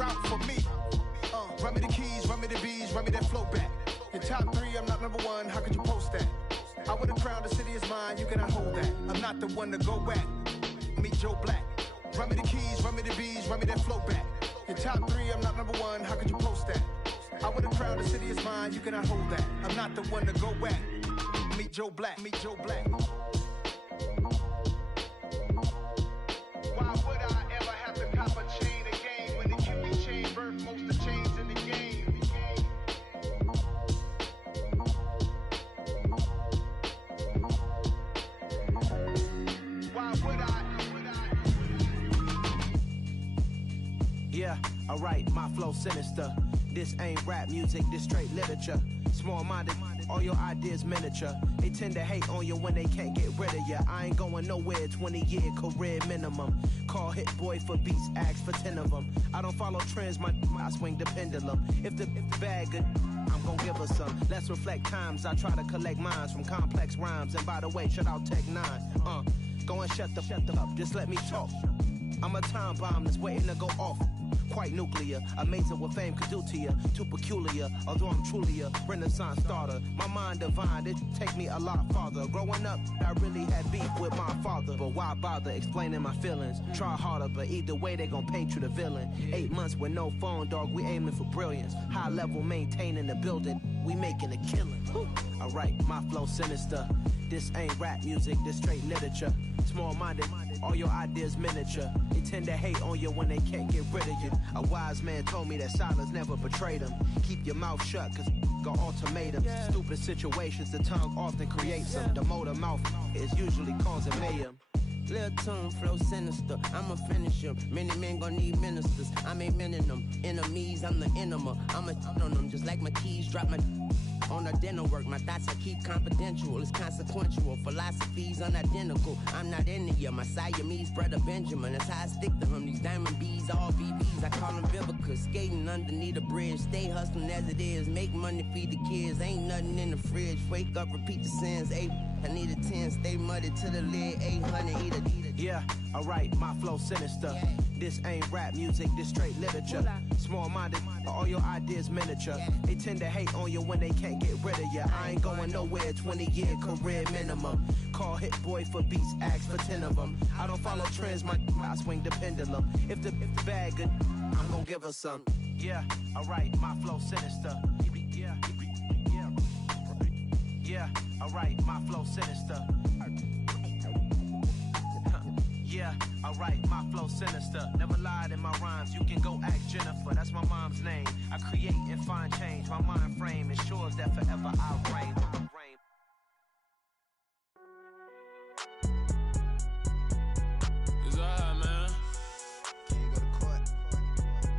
route for me. Run me the keys, run me the bees, run me that flow back. Your top 3, I'm not number 1, how could you post that? I would've crowned the city is mine, you cannot hold that. I'm not the one to go back. Meet Joe Black. Run me the keys, run me the bees, run me that flow back. Your top 3, I'm not number 1, how could you post that? I would've crowned the city is mine, you cannot hold that. I'm not the one to go back. Meet Joe Black, meet Joe Black. Why would I ever have to cop a chain again when it can be chain birth most of chains in the game? Why would I? Yeah, alright, my flow sinister. This ain't rap music, this straight literature. Small-minded, all your ideas miniature. They tend to hate on you when they can't get rid of you. I ain't going nowhere, 20-year career minimum. Call Hit Boy for beats, ask for 10 of them. I don't follow trends, I swing the pendulum. If the bag good, I'm gon' give her some. Let's reflect times, I try to collect minds from complex rhymes. And by the way, shout out Tech 9. Go and shut the up, just let me talk. I'm a time bomb that's waiting to go off. Quite nuclear, amazing what fame could do to you. Too peculiar, although I'm truly a renaissance starter. My mind divine, it take me a lot farther. Growing up, I really had beef with my father. But why bother explaining my feelings? Try harder, but either way they gon' paint you the villain. 8 months with no phone, dog, we aiming for brilliance. High level maintaining the building, we making a killing. Alright, my flow sinister. This ain't rap music, this straight literature. Small-minded, all your ideas miniature. They tend to hate on you when they can't get rid of you. A wise man told me that silence never betrayed him. Keep your mouth shut, cause got ultimatums. Stupid situations, the tongue often creates them. The motor mouth is usually causing mayhem. Lil' tune, flow sinister, I'ma finish him. Many men gon' need ministers, I'm aiming them. Enemies, I'm the enema, I'ma on them. Just like my keys, drop my on the dinner work. My thoughts I keep confidential, it's consequential. Philosophies unidentical, I'm not in it. My Siamese brother Benjamin, that's how I stick to him. These diamond bees, all BBs, I call them Vivica. Skating underneath a bridge, stay hustling as it is. Make money, feed the kids, ain't nothing in the fridge. Wake up, repeat the sins, I need a 10, stay muddy to the lid, 800, eat a. Yeah, alright, my flow sinister. This ain't rap music, this straight literature. Small-minded, all your ideas miniature. They tend to hate on you when they can't get rid of you. I ain't going nowhere, 20-year career minimum. Call Hit Boy for beats, ask for 10 of them. I don't follow trends, I swing the pendulum. If the bag good, I'm gon' give her some. Yeah, alright, my flow sinister. Yeah, alright, my flow sinister. Yeah, alright, my flow sinister. Never lied in my rhymes, you can go ask Jennifer, that's my mom's name. I create and find change, my mind frame ensures that forever I'll reign. It's alright, man. Can you go to court?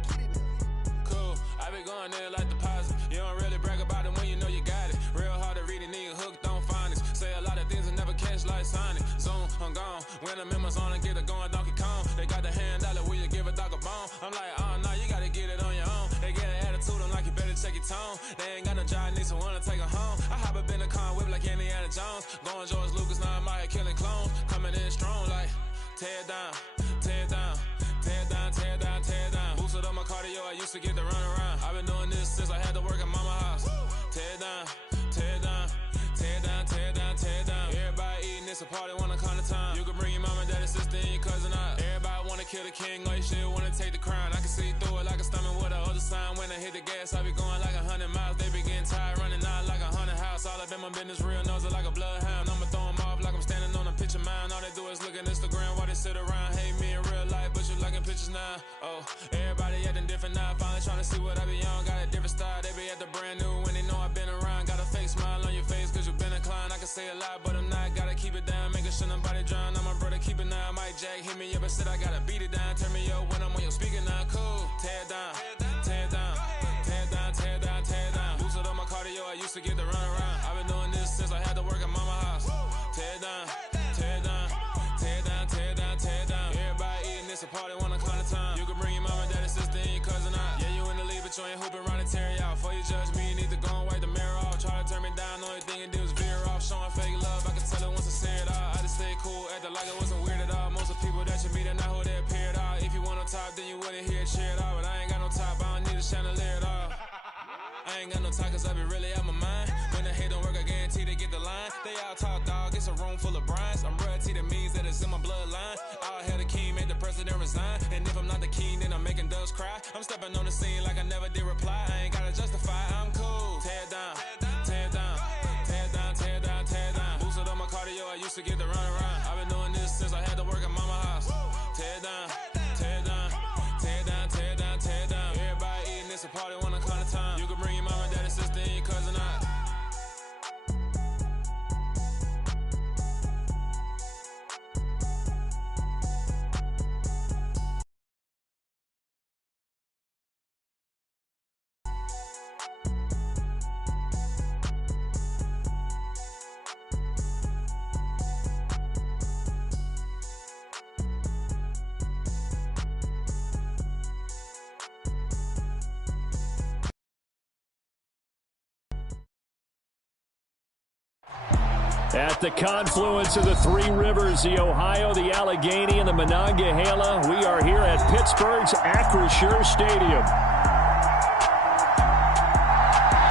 Get it in. Cool, I be going there like deposit. You don't really brag about it when you know you got it. Real hard to read a nigga hooked on phonics. Say a lot of things and never catch like Sonic. Zoom, I'm gone. When the members on and get it going Donkey Kong. They got the $100, will you give a dog a bone? I'm like, oh no, you gotta get it on your own. They get an attitude, I'm like, you better check your tone. They ain't got no job, need someone to take her home. I hop up in the car, whip like Indiana Jones. Going George Lucas, now I'm out here killing clones. Coming in strong like, tear down, tear down, tear down, tear down, tear down. Boosted up my cardio, I used to get to run around. I've been doing this since I had to work at mama house. Tear down, tear down, tear down, tear down, tear down. Everybody eating, it's a party, wanna come to time. You can bring your mama, daddy, sister, and your cousin out. Everybody wanna kill the king, or you shit wanna take the crown. I can see through it like a stomach with a other sign. When I hit the gas, I be going like 100 miles. They be getting tired, running out like 100 house. All up in my business, real nose it like a bloodhound. I'ma throw them off like I'm standing on a picture mine. All they do is look at Instagram while they sit around. Hate me in real life, but you liking pictures now. Oh, everybody acting different now. Finally trying to see what I be on. Got a different style, they be at the brand new when they know I've been around. Got a fake smile on your face, cause you been inclined. I can say a lot, but I'm not. Gotta keep it down, making sure nobody drown. I'm my brother, keep it now. Mike Jack hit me up and said I gotta beat it down. Turn me up when I'm on your speaker now. Cool, tear down, tear down, tear down, tear down, tear down. Boosted up my cardio, I used to get to run around. I've been doing this since I had to work at mama house. Tear down, tear down, tear down, tear down, tear down. Everybody eating, it's a party, wanna come to time. You can bring your mama, daddy, sister, and your cousin out. Yeah, you in the lead, but you ain't hooping around and tear you out. Before you judge me, you need to go and wipe the mirror off. Try to turn me down, only thing you do is veer off. Showing fake love, I can tell it once I say it all. I just stay cool, acting like it wasn't weird at all. Most of the people that you meet are not who they appear at all. If you want on top, then you wouldn't hear it cheer at all. But I ain't got no time chandelier at all. I ain't got no time cause I be really out my mind. When the hate don't work, I guarantee they get the line. They all talk dog, it's a room full of brines. I'm royalty, that means that it's in my bloodline. All hell the king, made the president resign. And if I'm not the king, then I'm making doves cry. I'm stepping on the scene like I never did reply. I ain't gotta justify, I'm cool. Tear down, tear down, tear down, tear down, tear down. Boosted on my cardio, I used to get the run around. I've been doing this since I had to work at mama house. Tear down, tear down, tear down, tear down, tear down. Everybody eating, it's a party when I come to time. You can bring your mama, daddy, sister, and your cousin out. At the confluence of the three rivers, the Ohio, the Allegheny, and the Monongahela, we are here at Pittsburgh's Acrisure Stadium.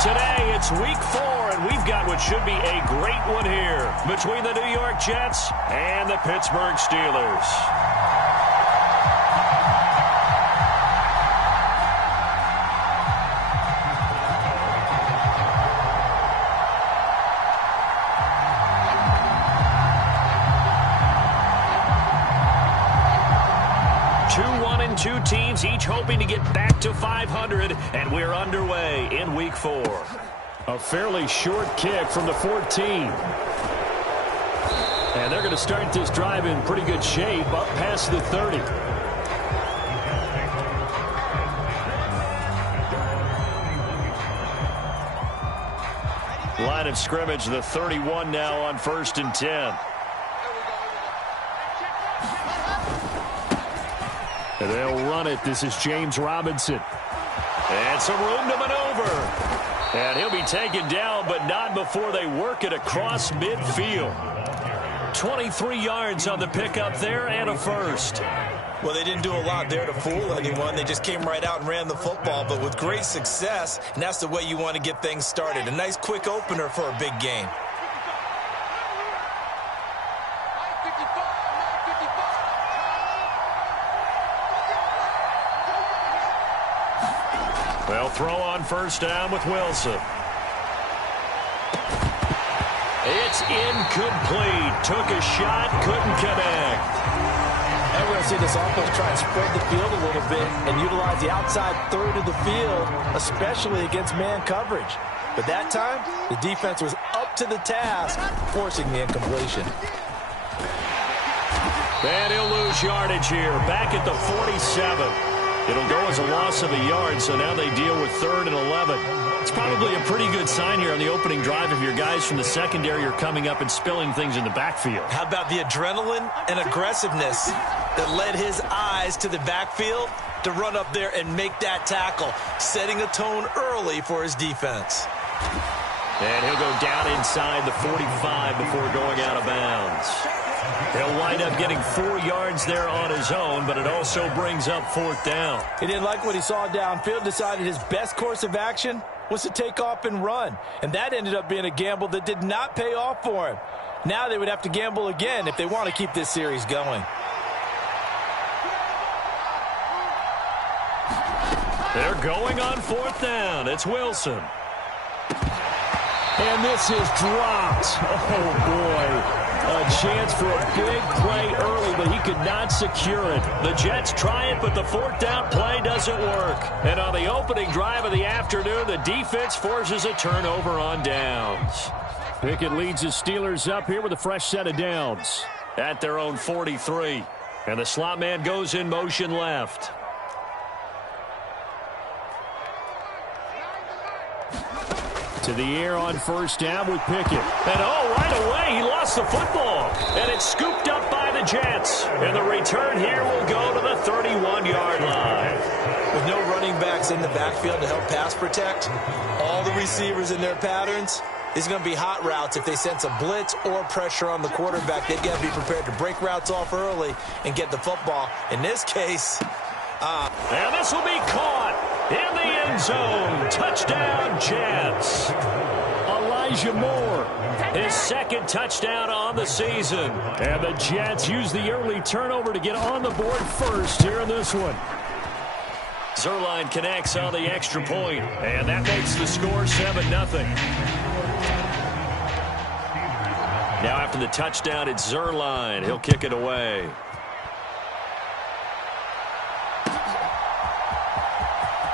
Today, it's week 4, and we've got what should be a great one here between the New York Jets and the Pittsburgh Steelers. Two teams each hoping to get back to 500, and we're underway in week 4. A fairly short kick from the 14. And they're going to start this drive in pretty good shape up past the 30. Line of scrimmage, the 31 now on 1st and 10. They'll run it. This is James Robinson. And some room to maneuver. And he'll be taken down, but not before they work it across midfield. 23 yards on the pickup there and a first. Well, they didn't do a lot there to fool anyone. They just came right out and ran the football, but with great success, and that's the way you want to get things started. A nice quick opener for a big game. They'll throw on 1st down with Wilson. It's incomplete. Took a shot, couldn't connect. And we're going to see this offense try and spread the field a little bit and utilize the outside third of the field, especially against man coverage. But that time, the defense was up to the task, forcing the incompletion. And he'll lose yardage here, back at the 47. It'll go as a loss of a yard, so now they deal with 3rd and 11. It's probably a pretty good sign here on the opening drive if your guys from the secondary are coming up and spilling things in the backfield. How about the adrenaline and aggressiveness that led his eyes to the backfield to run up there and make that tackle, setting a tone early for his defense. And he'll go down inside the 45 before going out of bounds. He'll wind up getting 4 yards there on his own, but it also brings up 4th down. He didn't like what he saw downfield, decided his best course of action was to take off and run. And that ended up being a gamble that did not pay off for him. Now they would have to gamble again if they want to keep this series going. They're going on 4th down. It's Wilson. And this is dropped. Oh, boy. A chance for a big play early, but he could not secure it. The Jets try it, but the 4th down play doesn't work. And on the opening drive of the afternoon, the defense forces a turnover on downs. Pickett leads the Steelers up here with a fresh set of downs at their own 43. And the slot man goes in motion left. To the air on 1st down with Pickett. And right away he lost the football. And it's scooped up by the Jets. And the return here will go to the 31-yard line. With no running backs in the backfield to help pass protect, all the receivers in their patterns, these are going to be hot routes. If they sense a blitz or pressure on the quarterback, they've got to be prepared to break routes off early and get the football. In this case, and this will be caught. in the end zone. Touchdown, Jets. Elijah Moore, his second touchdown on the season. And the Jets use the early turnover to get on the board first here in this one. Zuerlein connects on the extra point, and that makes the score 7-0. Now after the touchdown, it's Zuerlein. He'll kick it away.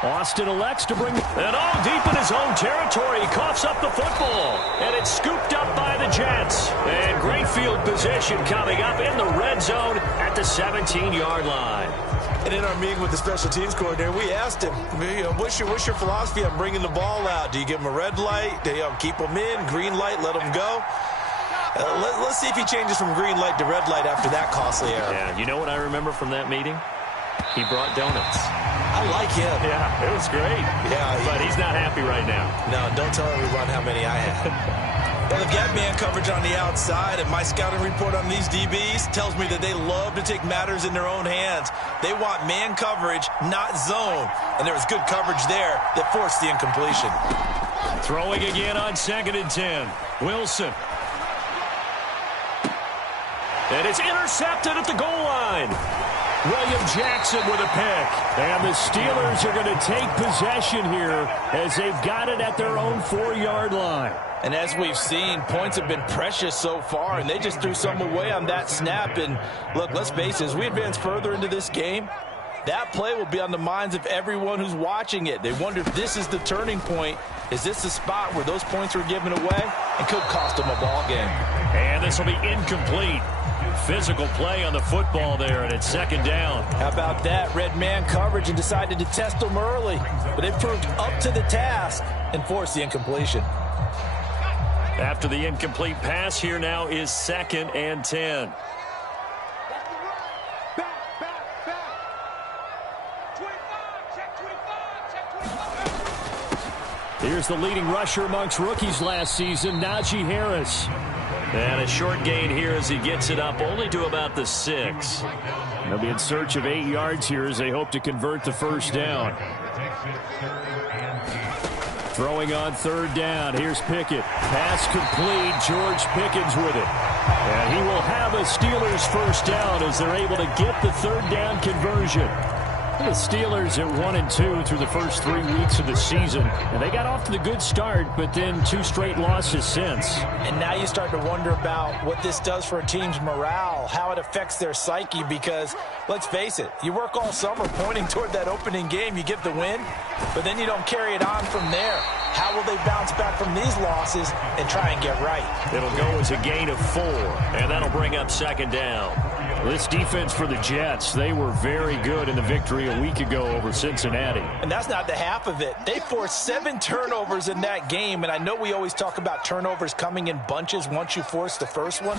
Austin elects to bring it all deep in his own territory. He coughs up the football, and it's scooped up by the Jets. And great field position coming up in the red zone at the 17-yard line. And in our meeting with the special teams coordinator, we asked him, what's your philosophy on bringing the ball out? Do you give him a red light? Do you keep them in? Green light, let them go? Let's see if he changes from green light to red light after that costly error. Yeah, you know what I remember from that meeting? He brought donuts. I like him. Yeah, it was great. Yeah, but he's not happy right now. No, don't tell everyone how many I had. Well, they've got man coverage on the outside, and my scouting report on these DBs tells me that they love to take matters in their own hands. They want man coverage, not zone. And there was good coverage there that forced the incompletion. Throwing again on 2nd and 10. Wilson. And it's intercepted at the goal line. William Jackson with a pick. And the Steelers are going to take possession here as they've got it at their own 4-yard line. And as we've seen, points have been precious so far, and they just threw some away on that snap. And look, let's face it, as we advance further into this game, that play will be on the minds of everyone who's watching it. They wonder if this is the turning point. Is this the spot where those points were given away and could cost them a ball game? And this will be incomplete. Physical play on the football there, and it's 2nd down. How about that? Red man coverage and decided to test them early. But they proved up to the task and forced the incompletion. After the incomplete pass, here now is 2nd and 10. Here's the leading rusher amongst rookies last season, Najee Harris. And a short gain here as he gets it up only to about the 6. They'll be in search of 8 yards here as they hope to convert the first down. Throwing on 3rd down. Here's Pickett. Pass complete. George Pickens with it. And he will have a Steelers first down as they're able to get the 3rd down conversion. The Steelers at 1-2 through the first 3 weeks of the season. And they got off to the good start, but then 2 straight losses since. And now you start to wonder about what this does for a team's morale, how it affects their psyche, because let's face it, you work all summer pointing toward that opening game, you get the win, but then you don't carry it on from there. How will they bounce back from these losses and try and get right? It'll go as a gain of 4, and that'll bring up 2nd down. This defense for the Jets, they were very good in the victory a week ago over Cincinnati. And that's not the half of it. They forced 7 turnovers in that game, and I know we always talk about turnovers coming in bunches once you force the first one,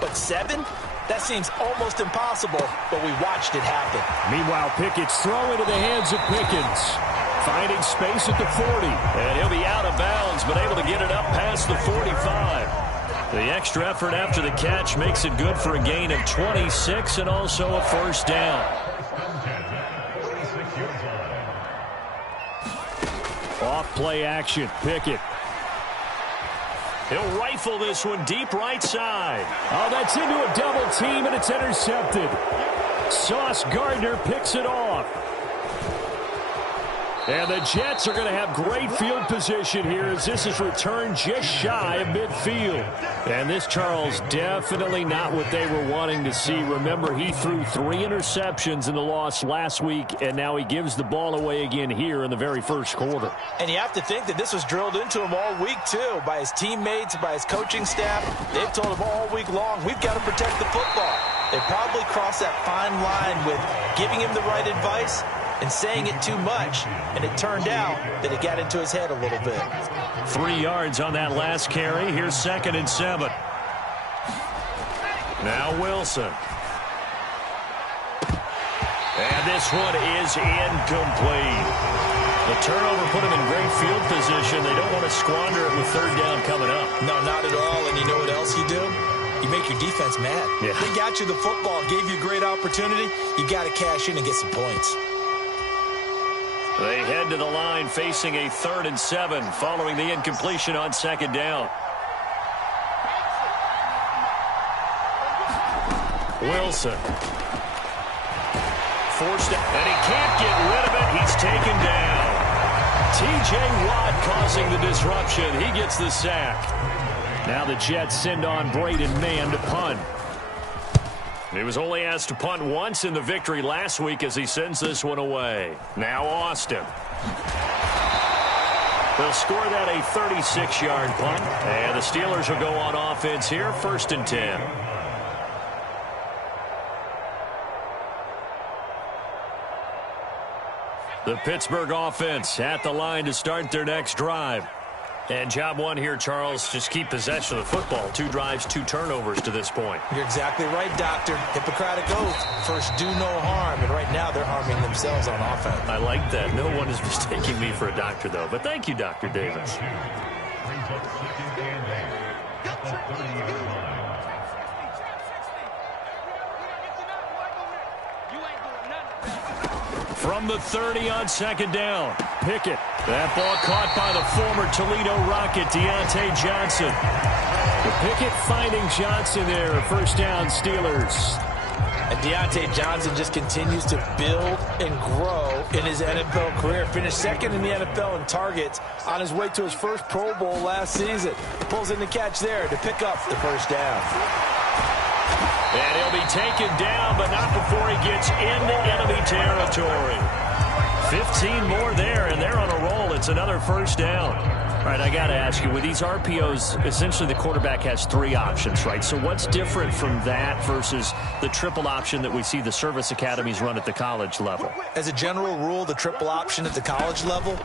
but 7? That seems almost impossible, but we watched it happen. Meanwhile, Pickett's throw into the hands of Pickens. Finding space at the 40, and he'll be out of bounds, but able to get it up past the 45. The extra effort after the catch makes it good for a gain of 26 and also a first down. Off play action, Pickett. He'll rifle this one deep right side. Oh, that's into a double team, and it's intercepted. Sauce Gardner picks it off. And the Jets are going to have great field position here as this is returned just shy of midfield. And this, Charles, definitely not what they were wanting to see. Remember, he threw 3 interceptions in the loss last week, and now he gives the ball away again here in the very first quarter. And you have to think that this was drilled into him all week, too, by his teammates, by his coaching staff. They've told him all week long, we've got to protect the football. They probably crossed that fine line with giving him the right advice and saying it too much, and it turned out that it got into his head a little bit. 3 yards on that last carry. Here's 2nd and 7. Now Wilson. And this one is incomplete. The turnover put him in great field position. They don't want to squander it with 3rd down coming up. No, not at all, and you know what else you do? You make your defense mad. Yeah. They got you the football, gave you a great opportunity. You got to cash in and get some points. They head to the line facing a 3rd and 7 following the incompletion on 2nd down. Wilson. Forced it, and he can't get rid of it. He's taken down. T.J. Watt causing the disruption. He gets the sack. Now the Jets send on Braden Mann to punt. He was only asked to punt once in the victory last week as he sends this one away. Now Austin. They'll score that a 36-yard punt. And the Steelers will go on offense here, 1st and 10. The Pittsburgh offense at the line to start their next drive. And job one here, Charles, just keep possession of the football. 2 drives, 2 turnovers to this point. You're exactly right, Doctor. Hippocratic oath. First, do no harm. And right now, they're harming themselves on offense. I like that. No one is mistaking me for a doctor, though. But thank you, Dr. Davis. From the 30 on 2nd down. Pickett. That ball caught by the former Toledo Rocket, Deontay Johnson. Pickett finding Johnson there. 1st down, Steelers. And Deontay Johnson just continues to build and grow in his NFL career. Finished 2nd in the NFL in targets on his way to his first Pro Bowl last season. Pulls in the catch there to pick up the 1st down. And he'll be taken down, but not before he gets into enemy territory. 15 more there, and they're on a roll. It's another 1st down. All right, I got to ask you, with these RPOs, essentially the quarterback has 3 options, right? So what's different from that versus the triple option that we see the service academies run at the college level? As a general rule, the triple option at the college level,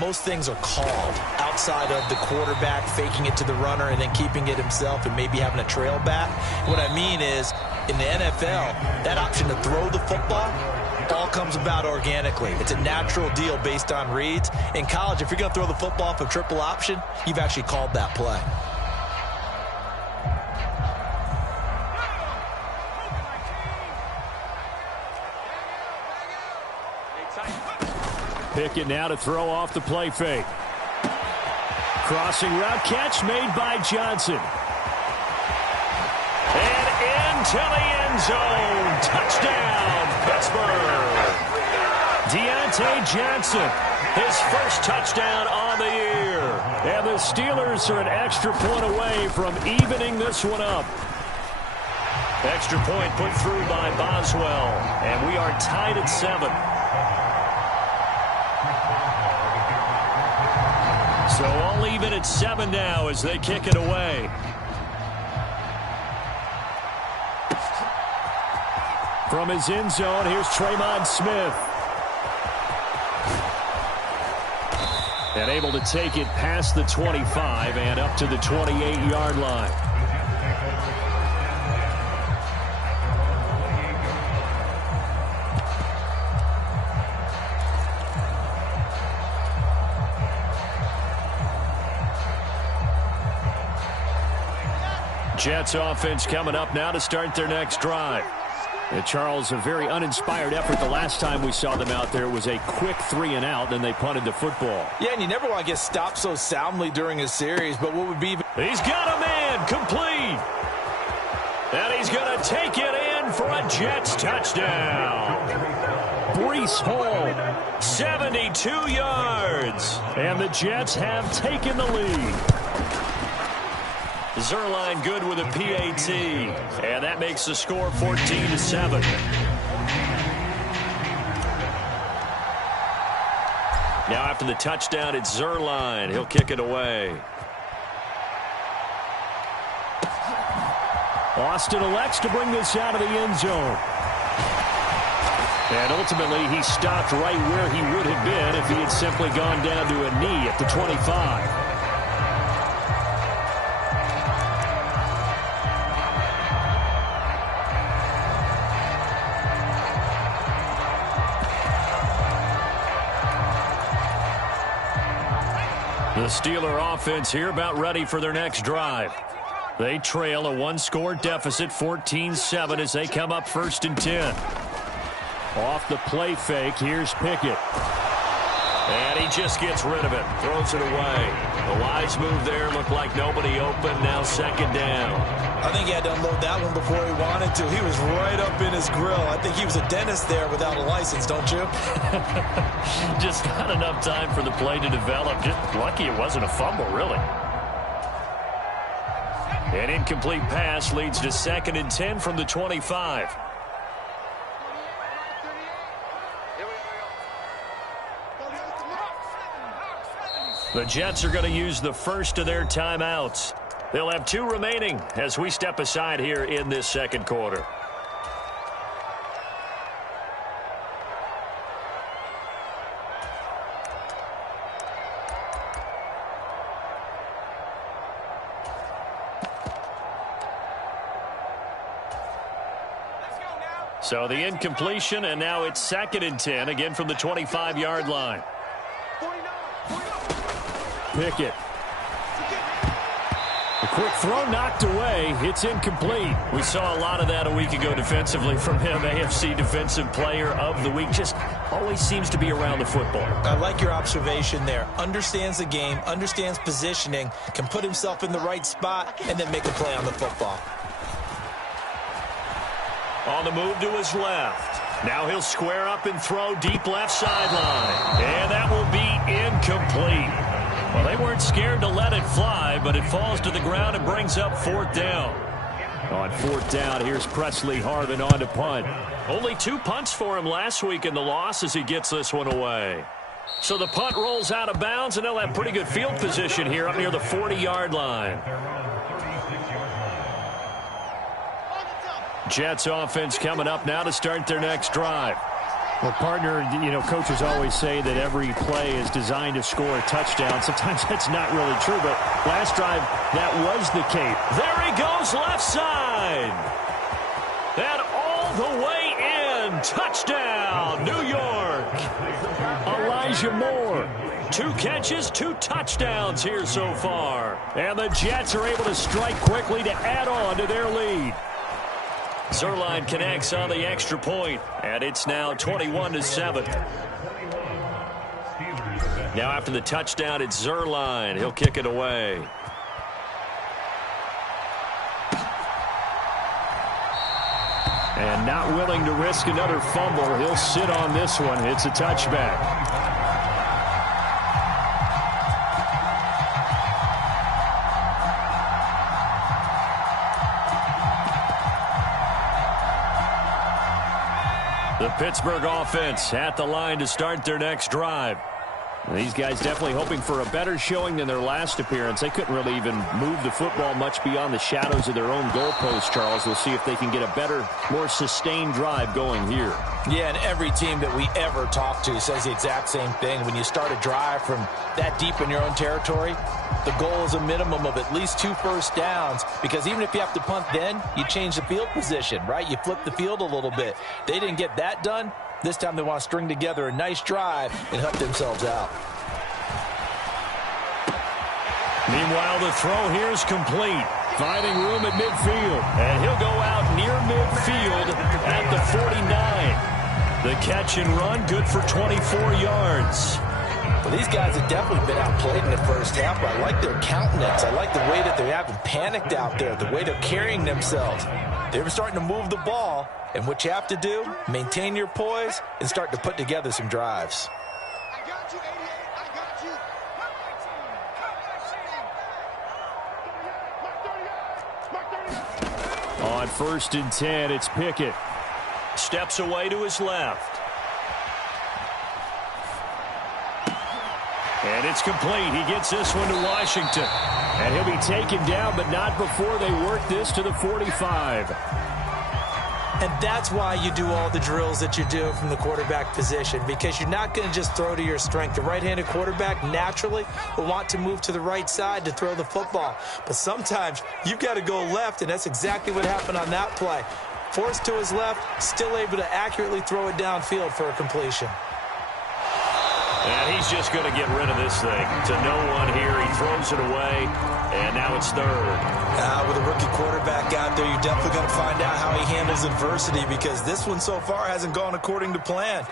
most things are called outside of the quarterback faking it to the runner and then keeping it himself and maybe having a trail back. What I mean is, in the NFL, that option to throw the football all comes about organically. It's a natural deal based on reads. In college, if you're going to throw the football off a triple option, you've actually called that play. Pickett now to throw off the play fake. Crossing route catch made by Johnson. And into the end zone. Touchdown, Pittsburgh. Deontay Johnson, his first touchdown on the year. And the Steelers are an extra point away from evening this one up. Extra point put through by Boswell. And we are tied at 7. So all even at 7 now as they kick it away. From his end zone, here's Tremon Smith. And able to take it past the 25 and up to the 28-yard line. Jets offense coming up now to start their next drive. Charles, a very uninspired effort. The last time we saw them out there was a quick 3-and-out, then they punted the football. Yeah, and you never want to get stopped so soundly during a series, but what would be... He's got a man complete. And he's going to take it in for a Jets touchdown. Breece Hall, 72 yards. And the Jets have taken the lead. Zerline good with a PAT, and that makes the score 14-7. Now after the touchdown, it's Zerline. He'll kick it away. Austin elects to bring this out of the end zone. And ultimately, he stopped right where he would have been if he had simply gone down to a knee at the 25. The Steeler offense here about ready for their next drive. They trail a 1-score deficit, 14-7, as they come up 1st and 10. Off the play fake, here's Pickett. And he just gets rid of it, throws it away. The wise move there, looked like nobody open, now second down. I think he had to unload that one before he wanted to. He was right up in his grill. I think he was a dentist there without a license, don't you? Just not enough time for the play to develop. Just lucky it wasn't a fumble, really. An incomplete pass leads to 2nd and 10 from the 25. The Jets are going to use the first of their timeouts. They'll have 2 remaining as we step aside here in this second quarter. So the incompletion, and now it's 2nd and 10, again from the 25-yard line. Pickett. A quick throw knocked away. It's incomplete. We saw a lot of that a week ago defensively from him. AFC Defensive Player of the Week. Just always seems to be around the football. I like your observation there. Understands the game, understands positioning, can put himself in the right spot, and then make a play on the football. On the move to his left. Now he'll square up and throw deep left sideline. And that will be incomplete. Well, they weren't scared to let it fly, but it falls to the ground and brings up 4th down. On 4th down, here's Presley Harvin on to punt. Only 2 punts for him last week in the loss as he gets this one away. So the punt rolls out of bounds, and they'll have pretty good field position here up near the 40-yard line. Jets offense coming up now to start their next drive. Well, partner, coaches always say that every play is designed to score a touchdown. Sometimes that's not really true, but last drive, that was the case. There he goes, left side. And all the way in. Touchdown, New York. Elijah Moore. 2 catches, 2 touchdowns here so far. And the Jets are able to strike quickly to add on to their lead. Zerline connects on the extra point, and it's now 21-7. Now after the touchdown, it's Zerline. He'll kick it away. And not willing to risk another fumble, he'll sit on this one. It's a touchback. The Pittsburgh offense at the line to start their next drive. These guys definitely hoping for a better showing than their last appearance. They couldn't really even move the football much beyond the shadows of their own goalpost, Charles. We'll see if they can get a better, more sustained drive going here. Yeah, and every team that we ever talk to says the exact same thing. When you start a drive from that deep in your own territory, the goal is a minimum of at least 2 first downs, because even if you have to punt then, you change the field position, right? You flip the field a little bit. They didn't get that done. This time they want to string together a nice drive and help themselves out. Meanwhile, the throw here is complete. Finding room at midfield. And he'll go out near midfield at the 49. The catch and run, good for 24 yards. Well, these guys have definitely been outplayed in the first half, but I like their countenance. I like the way that they haven't panicked out there, the way they're carrying themselves. They're starting to move the ball, and what you have to do, maintain your poise and start to put together some drives. I got you, 88. I got you. On 1st and 10, it's Pickett. Steps away to his left. And it's complete. He gets this one to Washington. And he'll be taken down, but not before they work this to the 45. And that's why you do all the drills that you do from the quarterback position, because you're not going to just throw to your strength. The right-handed quarterback naturally will want to move to the right side to throw the football. But sometimes you've got to go left, and that's exactly what happened on that play. Forced to his left, still able to accurately throw it downfield for a completion. And he's just going to get rid of this thing to no one here. He throws it away, and now it's 3rd. With a rookie quarterback out there, you're definitely going to find out how he handles adversity, because this one so far hasn't gone according to plan.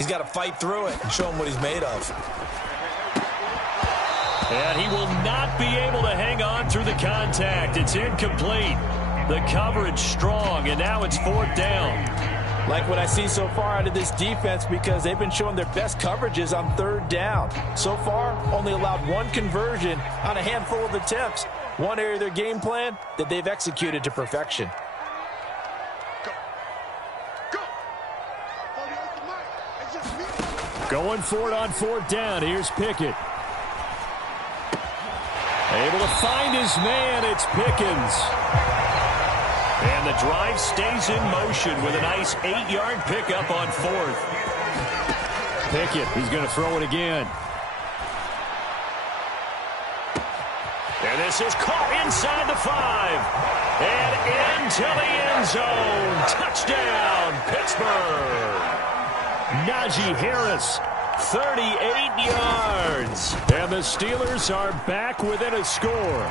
He's got to fight through it and show him what he's made of. And he will not be able to hang on through the contact. It's incomplete. The coverage strong, and now it's 4th down. Like what I see so far out of this defense, because they've been showing their best coverages on 3rd down. So far, only allowed 1 conversion on a handful of attempts. One area of their game plan that they've executed to perfection. Going for it on 4th down. Here's Pickett. Able to find his man. It's Pickens. And the drive stays in motion with a nice 8-yard pickup on 4th. Pickett, he's going to throw it again. And this is caught inside the 5. And into the end zone. Touchdown, Pittsburgh. Najee Harris, 38 yards. And the Steelers are back within a score.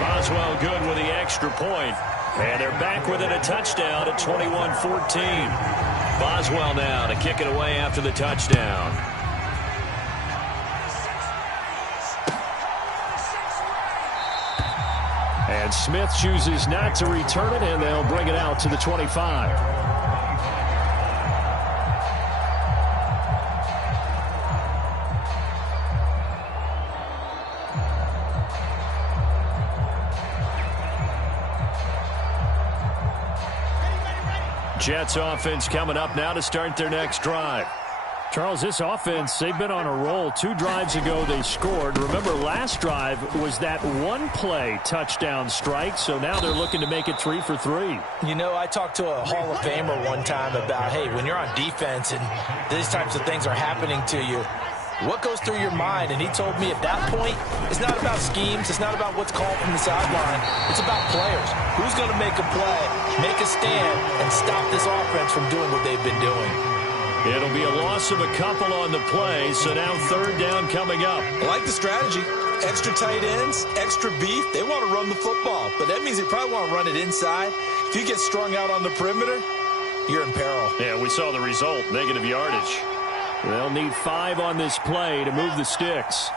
Boswell good with the extra point. And they're back within a touchdown at 21-14. Boswell now to kick it away after the touchdown. And Smith chooses not to return it, and they'll bring it out to the 25. Jets offense coming up now to start their next drive. Charles, this offense, they've been on a roll. 2 drives ago they scored. Remember, last drive was that 1-play touchdown strike, so now they're looking to make it 3 for 3. You know, I talked to a Hall of Famer one time about, hey, when you're on defense and these types of things are happening to you, what goes through your mind? And he told me at that point, it's not about schemes. It's not about what's called from the sideline. It's about players. Who's going to make a play, make a stand, and stop this offense from doing what they've been doing? It'll be a loss of a couple on the play, so now 3rd down coming up. I like the strategy. Extra tight ends, extra beef. They want to run the football, but that means they probably want to run it inside. If you get strung out on the perimeter, you're in peril. Yeah, we saw the result, negative yardage. They'll need 5 on this play to move the sticks.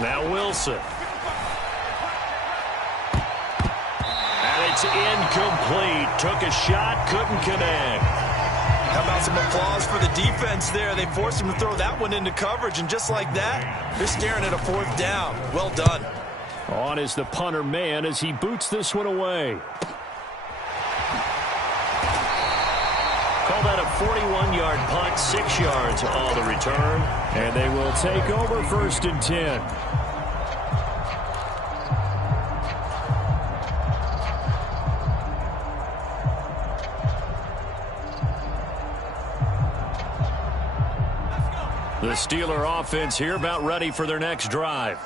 Now Wilson. And it's incomplete. Took a shot, couldn't connect. How about some applause for the defense there? They forced him to throw that one into coverage, and just like that, they're staring at a 4th down. Well done. On is the punter man as he boots this one away. Call that a 41-yard punt, 6 yards on the return. And they will take over 1st and 10. The Steeler offense here about ready for their next drive.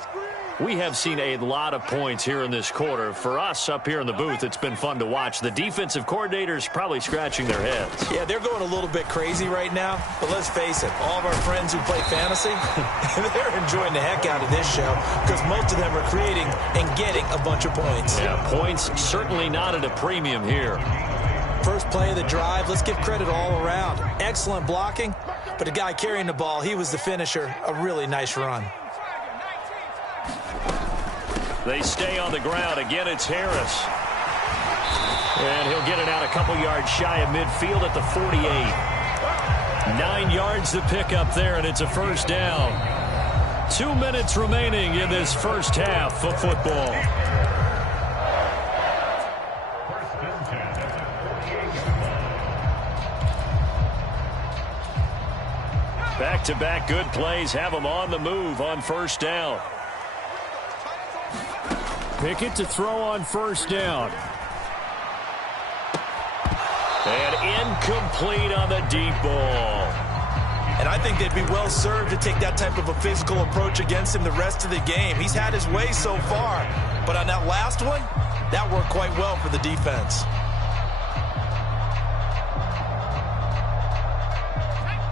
We have seen a lot of points here in this quarter. For us up here in the booth, it's been fun to watch. The defensive coordinators probably scratching their heads. Yeah, they're going a little bit crazy right now. But let's face it, all of our friends who play fantasy, they're enjoying the heck out of this show because most of them are creating and getting a bunch of points. Yeah, points certainly not at a premium here. First play of the drive, let's give credit all around. Excellent blocking, but the guy carrying the ball, he was the finisher. A really nice run. They stay on the ground. Again, it's Harris. And he'll get it out a couple yards shy of midfield at the 48. 9 yards to pick up there, and it's a 1st down. 2 minutes remaining in this first half of football. Back-to-back good plays have them on the move on 1st down. Pickett to throw on 1st down. And incomplete on the deep ball. And I think they'd be well served to take that type of a physical approach against him the rest of the game. He's had his way so far, but on that last one, that worked quite well for the defense.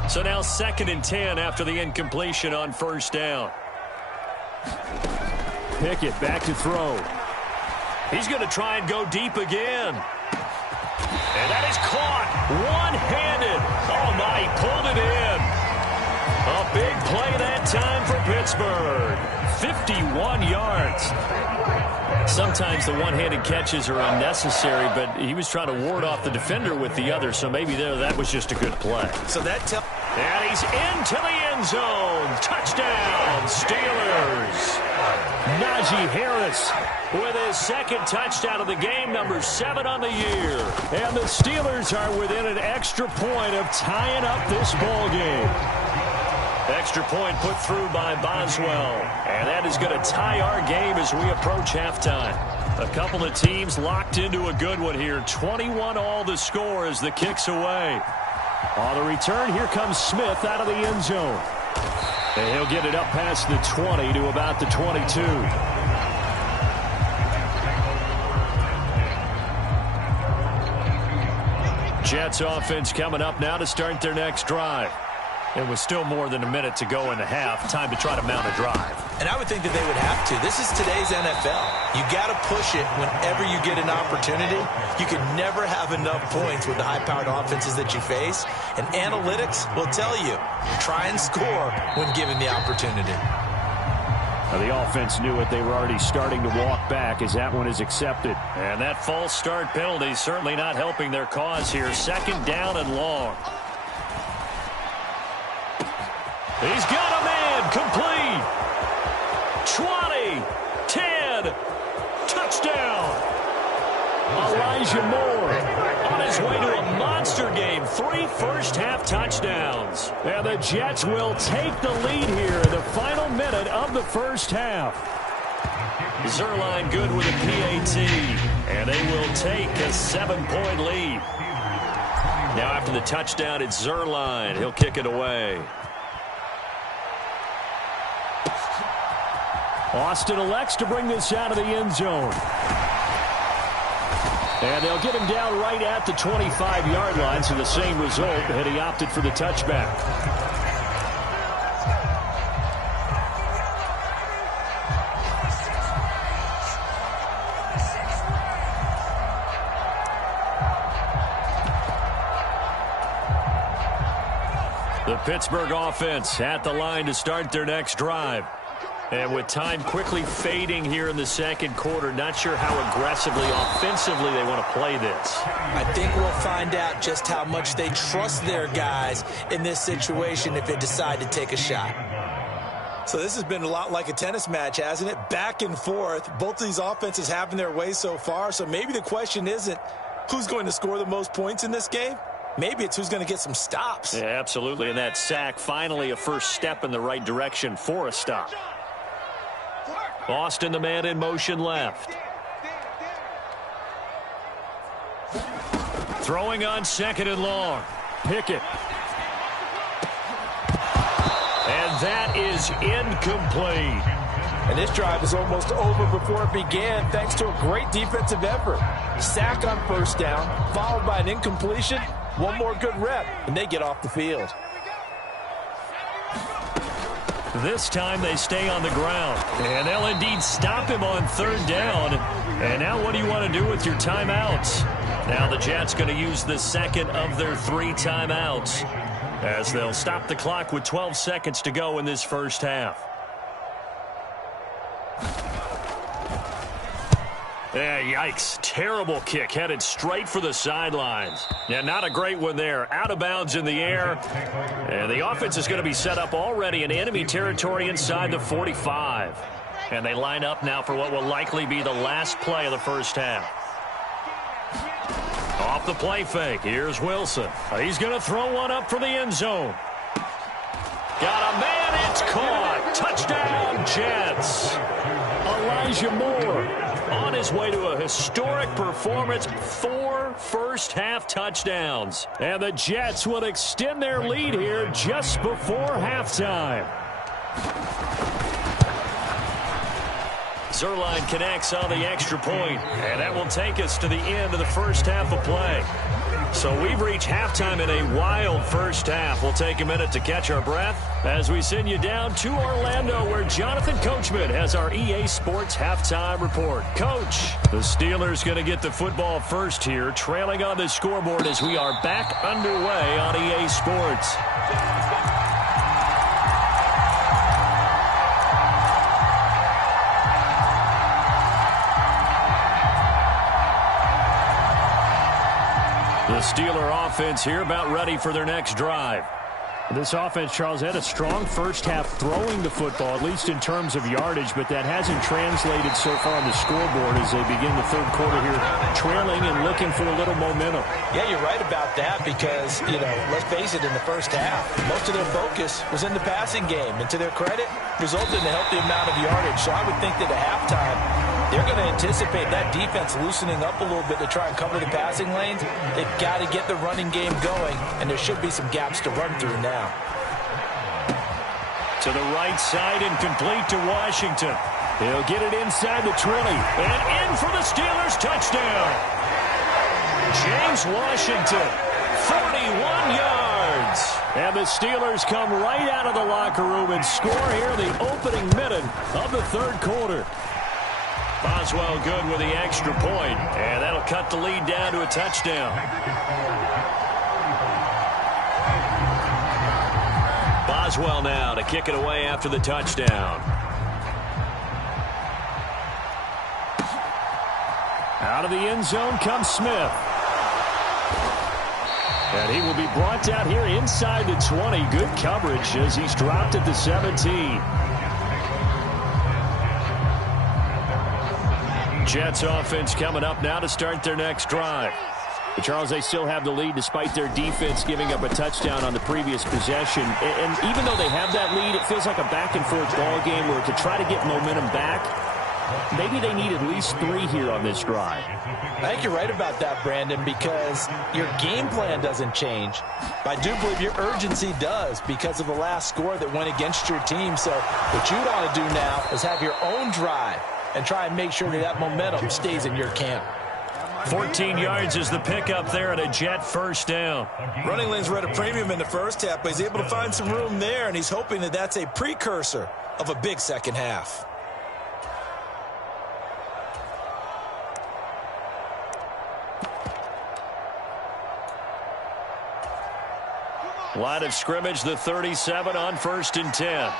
So now 2nd and 10 after the incompletion on 1st down. Pickett back to throw. He's going to try and go deep again. And that is caught. One hand time for Pittsburgh. 51 yards. Sometimes the one-handed catches are unnecessary, but he was trying to ward off the defender with the other, so maybe that was just a good play. And he's into the end zone. Touchdown, Steelers. Najee Harris with his second touchdown of the game, number 7 on the year. And the Steelers are within an extra point of tying up this ball game. Extra point put through by Boswell. And that is going to tie our game as we approach halftime. A couple of teams locked into a good one here. 21-all the score as the kick's away. On the return, here comes Smith out of the end zone. And he'll get it up past the 20 to about the 22. Jets offense coming up now to start their next drive. It was still more than a minute to go in the half. Time to try to mount a drive. And I would think that they would have to. This is today's NFL. You got to push it whenever you get an opportunity. You can never have enough points with the high-powered offenses that you face. And analytics will tell you, try and score when given the opportunity. Well, the offense knew it. They were already starting to walk back as that one is accepted. And that false start penalty certainly not helping their cause here. Second down and long. He's got a man, complete. 20, 10, touchdown. Elijah Moore on his way to a monster game. 3 first-half touchdowns. And the Jets will take the lead here in the final minute of the first half. Zerline good with a PAT. And they will take a 7-point lead. Now after the touchdown, it's Zerline. He'll kick it away. Austin elects to bring this out of the end zone. And they'll get him down right at the 25-yard line, so the same result, and he opted for the touchback. The Pittsburgh offense at the line to start their next drive. And with time quickly fading here in the second quarter, not sure how aggressively, offensively they want to play this. I think we'll find out just how much they trust their guys in this situation if they decide to take a shot. So this has been a lot like a tennis match, hasn't it? Back and forth. Both of these offenses having their way so far. So maybe the question isn't who's going to score the most points in this game. Maybe it's who's going to get some stops. Yeah, absolutely. And that sack, finally a first step in the right direction for a stop. Austin, the man in motion left. Throwing on second and long. Pickett. And that is incomplete. And this drive is almost over before it began thanks to a great defensive effort. Sack on first down, followed by an incompletion. One more good rep, and they get off the field. This time they stay on the ground. And they'll indeed stop him on third down. And now what do you want to do with your timeouts? Now the Jets going to use the second of their 3 timeouts as they'll stop the clock with 12 seconds to go in this first half. Yeah, yikes. Terrible kick headed straight for the sidelines. Yeah, not a great one there. Out of bounds in the air. And the offense is going to be set up already in enemy territory inside the 45. And they line up now for what will likely be the last play of the first half. Off the play fake. Here's Wilson. He's going to throw one up for the end zone. Got a man. It's caught. Touchdown, Jets. Elijah Moore on his way to a historic performance. 4 first-half touchdowns. And the Jets will extend their lead here just before halftime. Zerline connects on the extra point, and that will take us to the end of the first half of play. So we've reached halftime in a wild first half. We'll take a minute to catch our breath as we send you down to Orlando, where Jonathan Coachman has our EA Sports halftime report. Coach, the Steelers going to get the football first here, trailing on the scoreboard as we are back underway on EA Sports. Steeler offense here about ready for their next drive. This offense, Charles, had a strong first half throwing the football, at least in terms of yardage, but that hasn't translated so far on the scoreboard as they begin the third quarter here, trailing and looking for a little momentum. Yeah, you're right about that because, let's face it, in the first half, most of their focus was in the passing game. And to their credit, resulted in a healthy amount of yardage. So I would think that at halftime, they're going to anticipate that defense loosening up a little bit to try and cover the passing lanes. They've got to get the running game going, and there should be some gaps to run through now. To the right side and complete to Washington. He'll get it inside the 20 and in for the Steelers touchdown. James Washington, 41 yards. And the Steelers come right out of the locker room and score here the opening minute of the third quarter. Boswell good with the extra point, and that'll cut the lead down to a touchdown. Boswell now to kick it away after the touchdown. Out of the end zone comes Smith. And he will be brought down here inside the 20. Good coverage as he's dropped at the 17. Jets offense coming up now to start their next drive. But Charles, they still have the lead despite their defense giving up a touchdown on the previous possession. And even though they have that lead, it feels like a back-and-forth ball game where to try to get momentum back, maybe they need at least 3 here on this drive. I think you're right about that, Brandon, because your game plan doesn't change. But I do believe your urgency does because of the last score that went against your team. So what you want to do now is have your own drive and try and make sure that momentum stays in your camp. 14 yards is the pickup there at a Jet first down. Running lanes were at a premium in the first half, but he's able to find some room there, and he's hoping that that's a precursor of a big second half. Line of scrimmage, the 37 on 1st and 10.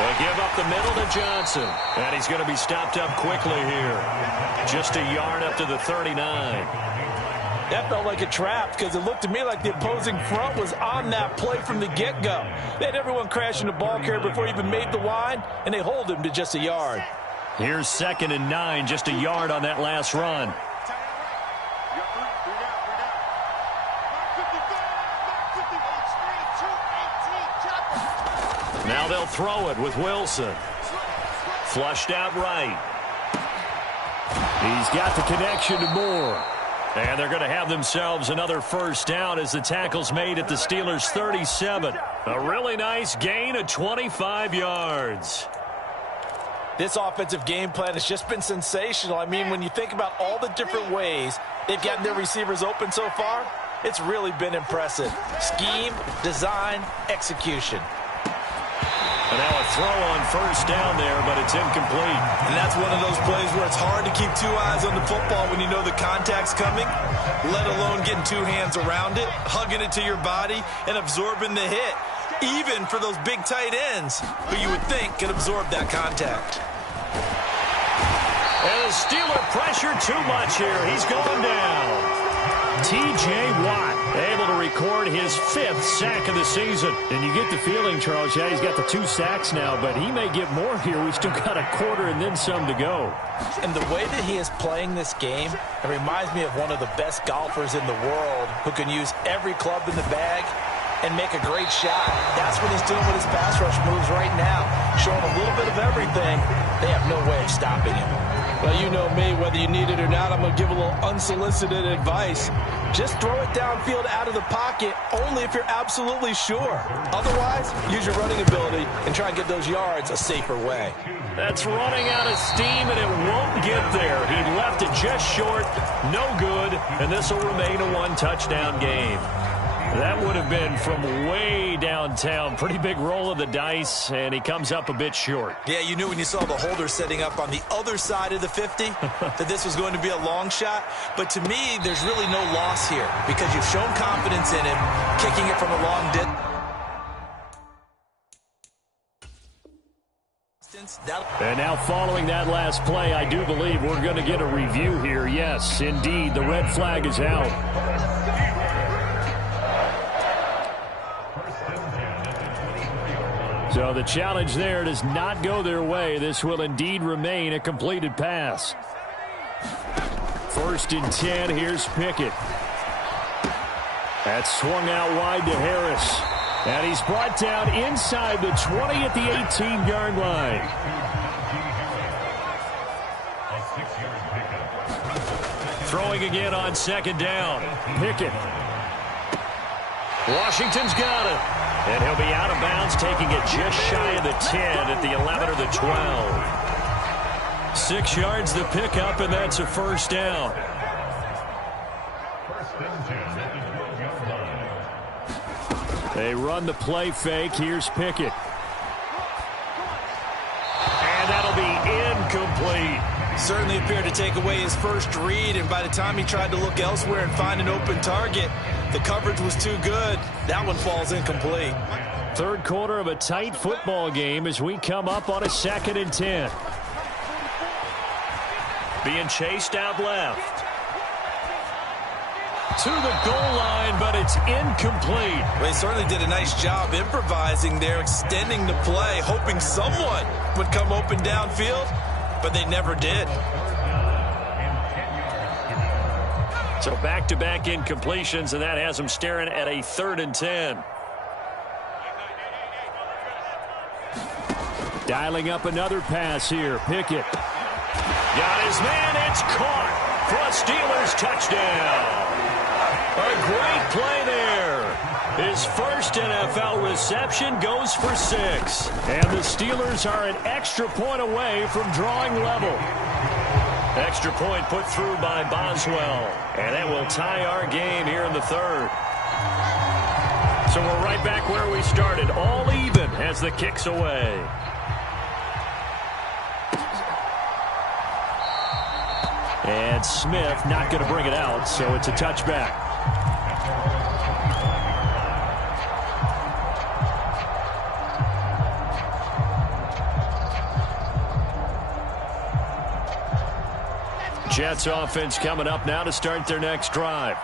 They'll give up the middle to Johnson. And he's going to be stopped up quickly here. Just a yard up to the 39. That felt like a trap because it looked to me like the opposing front was on that play from the get-go. They had everyone crashing the ball carrier before he even made the line, and they hold him to just a yard. Here's 2nd and 9, just a yard on that last run. Now they'll throw it with Wilson. Flushed out right. He's got the connection to Moore. And they're going to have themselves another first down as the tackle's made at the Steelers' 37. A really nice gain of 25 yards. This offensive game plan has just been sensational. I mean, when you think about all the different ways they've gotten their receivers open so far, it's really been impressive. Scheme, design, execution. And now a throw on first down there, but it's incomplete. And that's one of those plays where it's hard to keep 2 eyes on the football when you know the contact's coming, let alone getting 2 hands around it, hugging it to your body, and absorbing the hit, even for those big tight ends who you would think could absorb that contact. And the Steeler pressure too much here. He's going down. T.J. Watt able to record his 5th sack of the season. And you get the feeling, Charles, yeah, he's got the 2 sacks now, but he may get more here. We've still got a quarter and then some to go. And the way that he is playing this game, it reminds me of one of the best golfers in the world who can use every club in the bag and make a great shot. That's what he's doing with his pass rush moves right now, showing a little bit of everything. They have no way of stopping him. Well, you know me, whether you need it or not, I'm going to give a little unsolicited advice. Just throw it downfield out of the pocket only if you're absolutely sure. Otherwise, use your running ability and try and get those yards a safer way. That's running out of steam, and it won't get there. He left it just short, no good, and this will remain a 1-touchdown game. That would have been from way downtown. Pretty big roll of the dice, and he comes up a bit short. Yeah, you knew when you saw the holder setting up on the other side of the 50 that this was going to be a long shot. But to me, there's really no loss here because you've shown confidence in him, kicking it from a long distance. defense. And now following that last play, I do believe we're going to get a review here. Yes, indeed, the red flag is out. So the challenge there does not go their way. This will indeed remain a completed pass. 1st and 10, here's Pickett. That's swung out wide to Harris. And he's brought down inside the 20 at the 18-yard line. Throwing again on 2nd down. Pickett. Washington's got it. And he'll be out of bounds, taking it just shy of the 10 at the 11 or the 12. 6 yards the pickup, and that's a 1st down. They run the play fake. Here's Pickett. And that'll be incomplete. Certainly appeared to take away his first read, and by the time he tried to look elsewhere and find an open target, the coverage was too good. That one falls incomplete. 3rd quarter of a tight football game as we come up on a 2nd and 10. Being chased out left. To the goal line, but it's incomplete. Well, he certainly did a nice job improvising there, extending the play, hoping someone would come open downfield, but they never did. So back-to-back incompletions, and that has them staring at a 3rd and 10. Dialing up another pass here. Pickett. Got his man. It's caught for a Steelers touchdown. A great play there. His first NFL reception goes for 6. And the Steelers are an extra point away from drawing level. Extra point put through by Boswell. And that will tie our game here in the 3rd. So we're right back where we started. All even as the kick's away. And Smith not going to bring it out, so it's a touchback. Jets offense coming up now to start their next drive.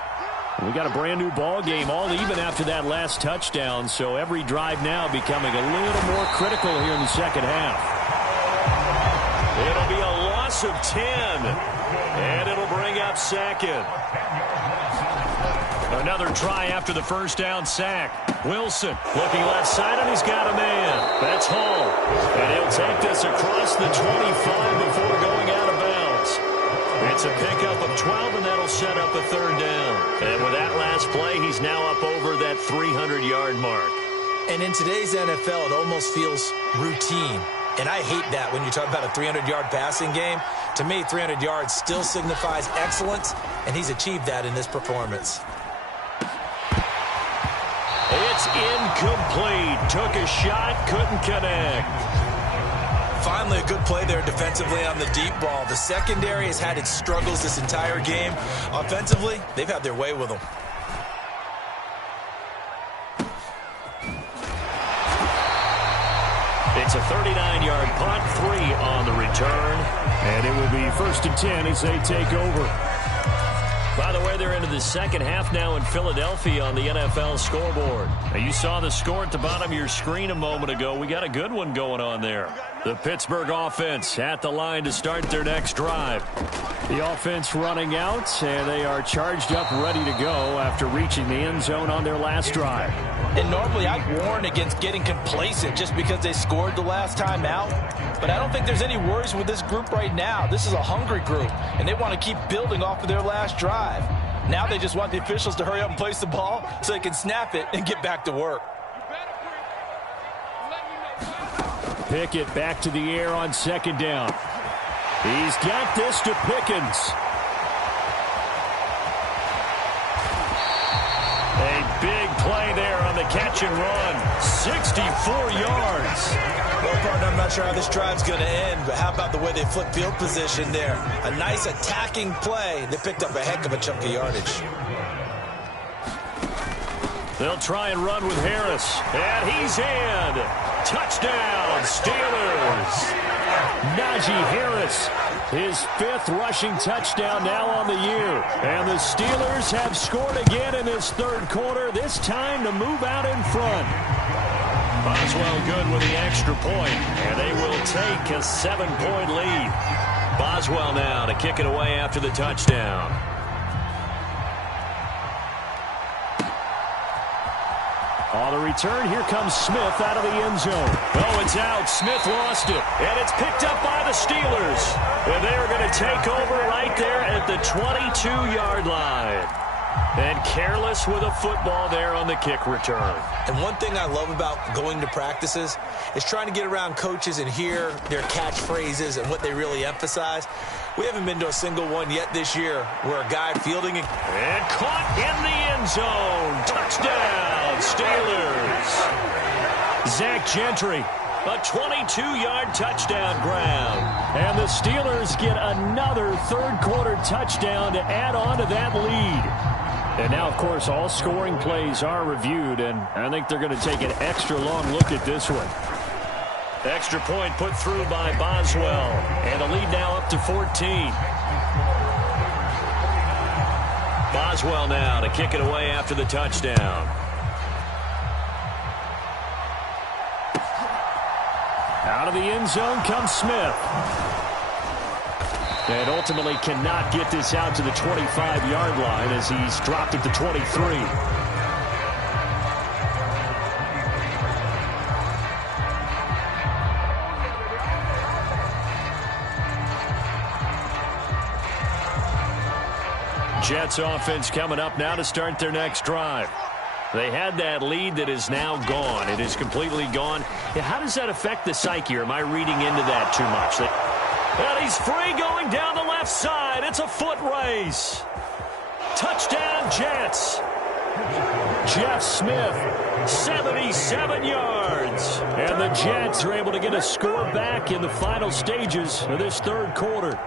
We got a brand new ball game, all even after that last touchdown, so every drive now becoming a little more critical here in the 2nd half. It'll be a loss of 10, and it'll bring up 2nd. Another try after the 1st down sack. Wilson looking left side, and he's got a man. That's Hall. And he'll take this across the 25 before going out of bounds. It's a pickup of 12, and that'll set up a 3rd down. And with that last play, he's now up over that 300-yard mark. And in today's NFL, it almost feels routine. And I hate that when you talk about a 300-yard passing game. To me, 300 yards still signifies excellence, and he's achieved that in this performance. It's incomplete. Took a shot, couldn't connect. Finally, a good play there defensively on the deep ball. The secondary has had its struggles this entire game. Offensively, they've had their way with them. It's a 39-yard punt, 3 on the return. And it will be 1st and 10 as they take over. By the way, they're into the 2nd half now in Philadelphia on the NFL scoreboard. Now, you saw the score at the bottom of your screen a moment ago. We got a good one going on there. The Pittsburgh offense at the line to start their next drive. The offense running out, and they are charged up, ready to go after reaching the end zone on their last drive. And normally I'd warn against getting complacent just because they scored the last time out. But I don't think there's any worries with this group right now. This is a hungry group, and they want to keep building off of their last drive. Now they just want the officials to hurry up and place the ball so they can snap it and get back to work. Pickett back to the air on 2nd down. He's got this to Pickens. A big play there on the catch and run. 64 yards. Well, partner, I'm not sure how this drive's going to end, but how about the way they flip field position there? A nice attacking play. They picked up a heck of a chunk of yardage. They'll try and run with Harris. And he's in. Touchdown, Steelers. Najee Harris, his 5th rushing touchdown now on the year. And the Steelers have scored again in this third quarter, this time to move out in front. Boswell good with the extra point, and they will take a 7-point lead. Boswell now to kick it away after the touchdown. On the return, here comes Smith out of the end zone. Oh, it's out. Smith lost it. And it's picked up by the Steelers. And they're going to take over right there at the 22-yard line. And careless with a football there on the kick return. And one thing I love about going to practices is trying to get around coaches and hear their catchphrases and what they really emphasize. We haven't been to a single one yet this year where a guy fielding and caught in the end zone. Touchdown, Steelers. Zach Gentry, a 22-yard touchdown grab. And the Steelers get another third-quarter touchdown to add on to that lead. And now, of course, all scoring plays are reviewed, and I think they're going to take an extra long look at this one. Extra point put through by Boswell, and the lead now up to 14. Boswell now to kick it away after the touchdown. Out of the end zone comes Smith. And ultimately cannot get this out to the 25-yard line as he's dropped at the 23. Jets offense coming up now to start their next drive. They had that lead that is now gone. It is completely gone. How does that affect the psyche? Or am I reading into that too much? And he's free going down the left side. It's a foot race. Touchdown, Jets. Jeff Smith, 77 yards. And the Jets are able to get a score back in the final stages of this third quarter.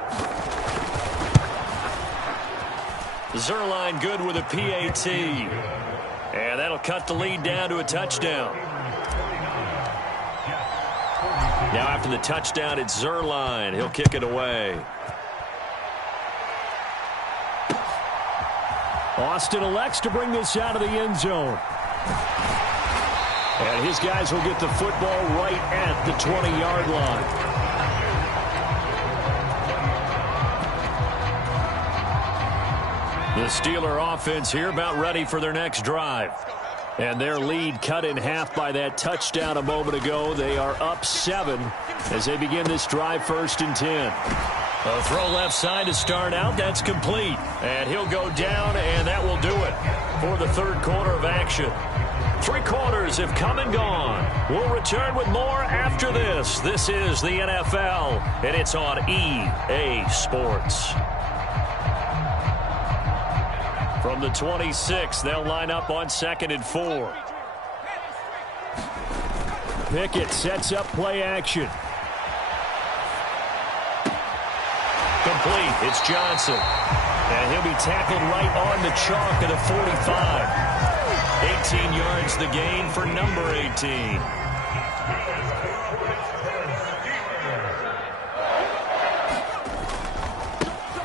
Zerline good with a PAT. And that'll cut the lead down to a touchdown. Now after the touchdown, it's Zerline. He'll kick it away. Austin elects to bring this out of the end zone. And his guys will get the football right at the 20-yard line. The Steeler offense here about ready for their next drive. And their lead cut in half by that touchdown a moment ago. They are up 7 as they begin this drive, 1st and 10. A throw left side to start out. That's complete. And he'll go down, and that will do it for the third quarter of action. 3 quarters have come and gone. We'll return with more after this. This is the NFL, and it's on EA Sports. From the 26, they'll line up on 2nd and 4. Pickett sets up play action. Complete. It's Johnson. And he'll be tackled right on the chalk of the 45. 18 yards the gain for number 18.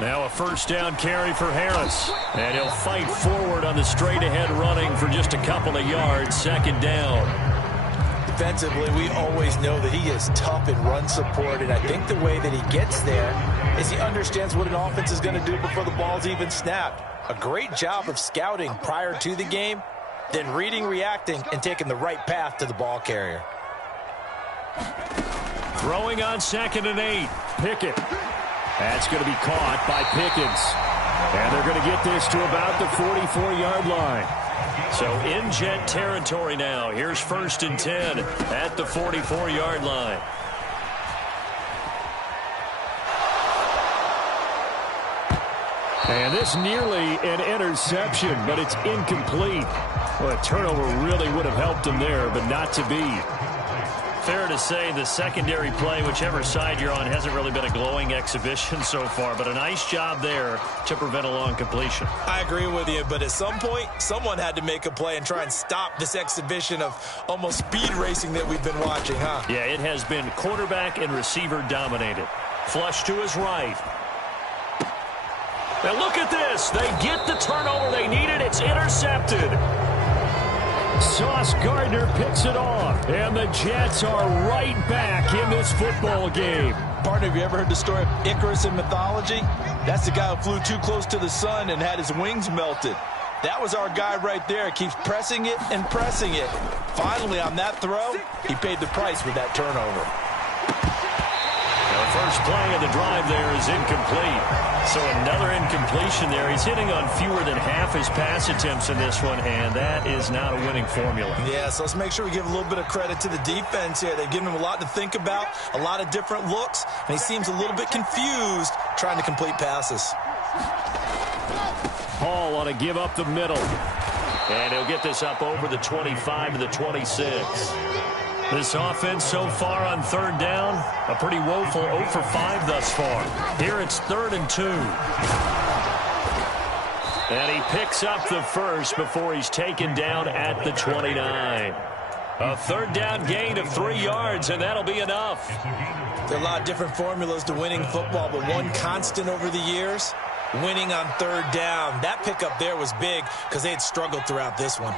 Now a first down carry for Harris. And he'll fight forward on the straight-ahead running for just a couple of yards. 2nd down. Defensively, we always know that he is tough in run support, and I think the way that he gets there is he understands what an offense is going to do before the ball's even snapped. A great job of scouting prior to the game, then reading, reacting, and taking the right path to the ball carrier. Throwing on 2nd and 8. Pickett. That's going to be caught by Pickens. And they're going to get this to about the 44-yard line. So in Jet territory now. Here's 1st and 10 at the 44-yard line. And this nearly an interception, but it's incomplete. Well, a turnover really would have helped him there, but not to be. Fair to say the secondary play, whichever side you're on, hasn't really been a glowing exhibition so far, but a nice job there to prevent a long completion. I agree with you, but at some point, someone had to make a play and try and stop this exhibition of almost speed racing that we've been watching, huh? Yeah, it has been quarterback and receiver dominated. Flush to his right. And look at this. They get the turnover they needed. It's intercepted. Sauce Gardner picks it off, and the Jets are right back in this football game. Partner, have you ever heard the story of Icarus in mythology? That's the guy who flew too close to the sun and had his wings melted. That was our guy right there. Keeps pressing it and pressing it. Finally, on that throw, he paid the price with that turnover. The first play of the drive there is incomplete. So another incompletion there. He's hitting on fewer than half his pass attempts in this one, and that is not a winning formula. Yeah, so let's make sure we give a little bit of credit to the defense here. They've given him a lot to think about, a lot of different looks, and he seems a little bit confused trying to complete passes. Hall on a give up the middle. And he'll get this up over the 25 to the 26. This offense so far on third down, a pretty woeful 0 for 5 thus far. Here it's 3rd and 2. And he picks up the first before he's taken down at the 29. A third down gain of 3 yards, and that'll be enough. There are a lot of different formulas to winning football, but one constant over the years, winning on third down. That pickup there was big because they had struggled throughout this one.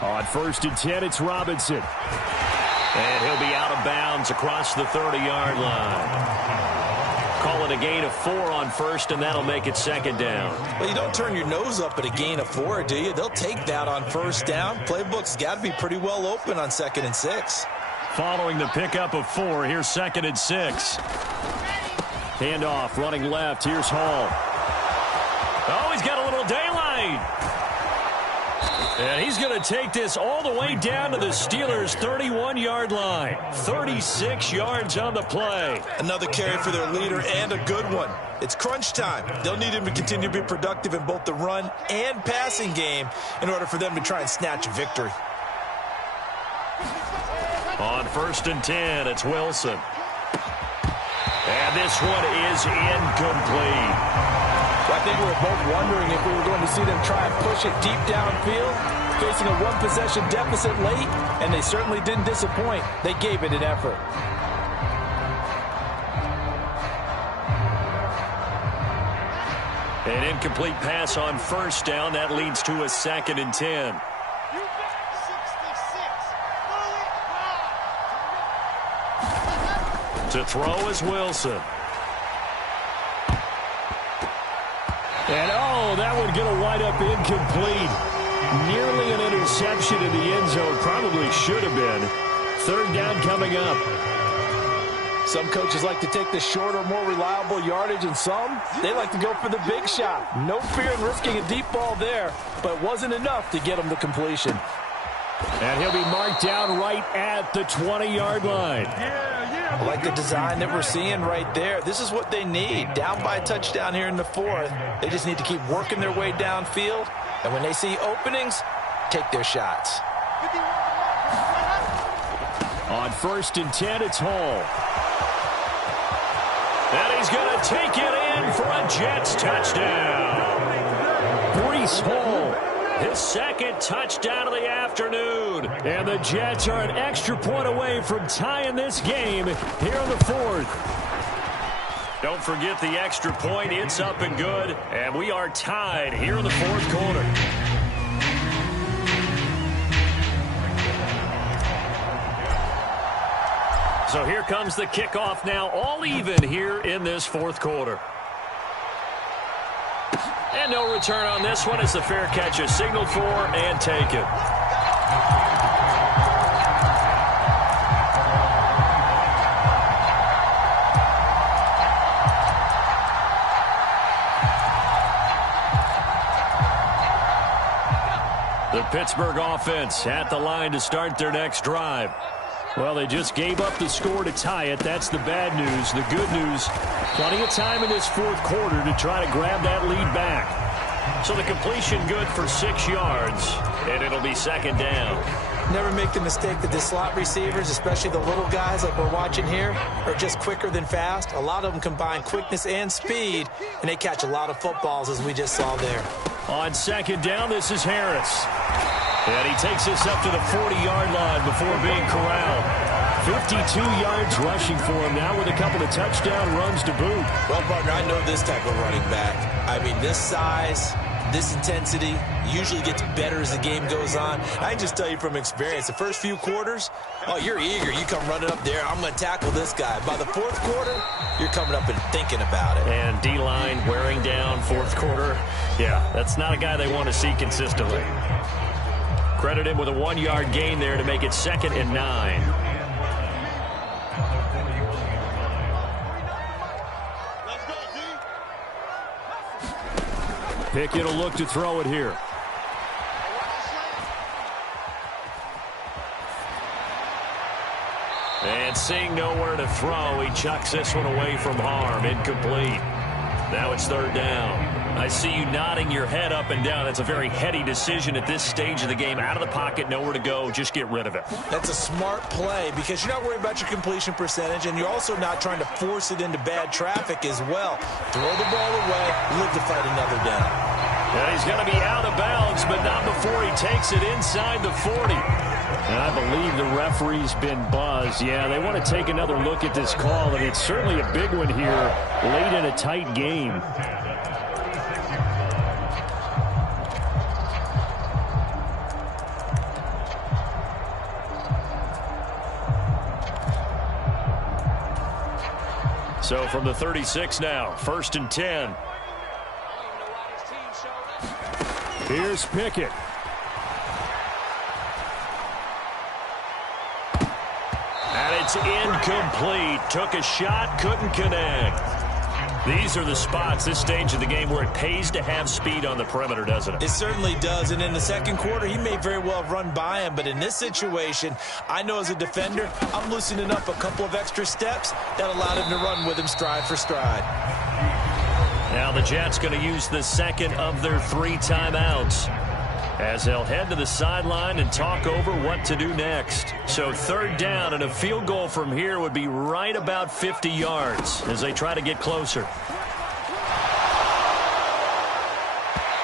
On 1st and 10, it's Robinson. And he'll be out of bounds across the 30-yard line. Call it a gain of 4 on first, and that'll make it 2nd down. Well, you don't turn your nose up at a gain of 4, do you? They'll take that on 1st down. Playbook's got to be pretty well open on 2nd and 6. Following the pickup of 4, here's 2nd and 6. Handoff, running left. Here's Hall. Oh, he's got a little daylight. And he's going to take this all the way down to the Steelers' 31-yard line. 36 yards on the play. Another carry for their leader and a good one. It's crunch time. They'll need him to continue to be productive in both the run and passing game in order for them to try and snatch a victory. On 1st and 10, it's Wilson. And this one is incomplete. I think we were both wondering if we were going to see them try and push it deep downfield, facing a one-possession deficit late, and they certainly didn't disappoint. They gave it an effort. An incomplete pass on 1st down. That leads to a 2nd and 10. To throw is Wilson. And, oh, that one going to wind up incomplete. Nearly an interception in the end zone. Probably should have been. 3rd down coming up. Some coaches like to take the shorter, more reliable yardage, and some, they like to go for the big shot. No fear in risking a deep ball there, but it wasn't enough to get them the completion. And he'll be marked down right at the 20-yard line. I like the design that we're seeing right there. This is what they need. Down by a touchdown here in the 4th. They just need to keep working their way downfield. And when they see openings, take their shots. On 1st and 10, it's Hall. And he's going to take it in for a Jets touchdown. Breece Hall, his 2nd touchdown of the afternoon. And the Jets are an extra point away from tying this game here in the 4th. Don't forget the extra point. It's up and good. And we are tied here in the 4th quarter. So here comes the kickoff now, all even here in this 4th quarter. And no return on this one as the fair catch is signaled for and taken. The Pittsburgh offense at the line to start their next drive. Well, they just gave up the score to tie it. That's the bad news. The good news, plenty of time in this 4th quarter to try to grab that lead back. So the completion good for 6 yards, and it'll be second down. Never make the mistake that the slot receivers, especially the little guys like we're watching here, are just quicker than fast. A lot of them combine quickness and speed, and they catch a lot of footballs, as we just saw there. On second down, this is Harris. And he takes this up to the 40-yard line before being corralled. 52 yards rushing for him now with a couple of touchdown runs to boot. Well, partner, I know this type of running back. I mean, this size, this intensity usually gets better as the game goes on. I can just tell you from experience, the first few quarters, oh, you're eager. You come running up there, I'm going to tackle this guy. By the fourth quarter, you're coming up and thinking about it. And D-line wearing down fourth quarter. Yeah, that's not a guy they want to see consistently. Credit him with a 1-yard gain there to make it 2nd and 9. Pickett will look to throw it here. And seeing nowhere to throw, he chucks this one away from harm. Incomplete. Now it's 3rd down. I see you nodding your head up and down. That's a very heady decision at this stage of the game. Out of the pocket, nowhere to go. Just get rid of it. That's a smart play because you're not worried about your completion percentage, and you're also not trying to force it into bad traffic as well. Throw the ball away, live to fight another down. And he's going to be out of bounds, but not before he takes it inside the 40. And I believe the referee's been buzzed. Yeah, they want to take another look at this call, and it's certainly a big one here late in a tight game. So from the 36 now, 1st and 10. Here's Pickett. And it's incomplete. Took a shot, couldn't connect. These are the spots, this stage of the game, where it pays to have speed on the perimeter, doesn't it? It certainly does. And in the second quarter, he may very well have run by him. But in this situation, I know as a defender, I'm loosening up a couple of extra steps that allowed him to run with him stride for stride. Now the Jets going to use the second of their 3 timeouts as they'll head to the sideline and talk over what to do next. So 3rd down, and a field goal from here would be right about 50 yards as they try to get closer.